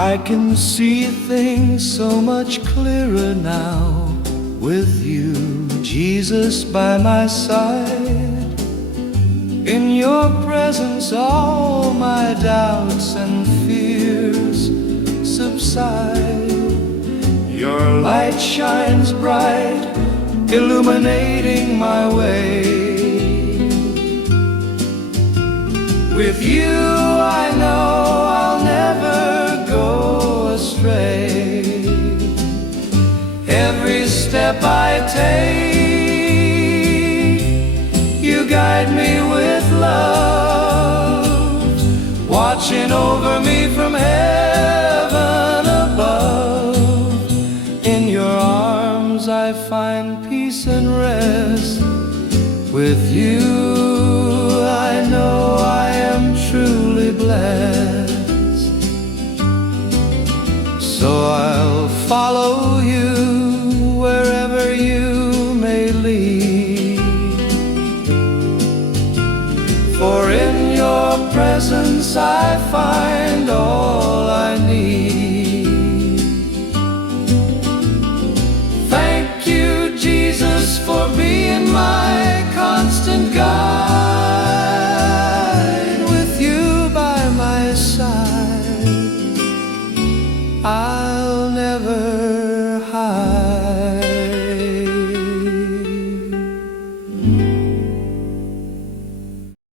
I can see things so much clearer now with you, Jesus, by my side. In your presence all my doubts and fears subside. Your light shines bright, illuminating my way. With you I know I'll never go astray. Every step I take, you guide me with love, watching over me from heaven above. In your arms I find peace and rest. With you I know I am truly blessed. So I'll follow you wherever you may lead, for in your presence I find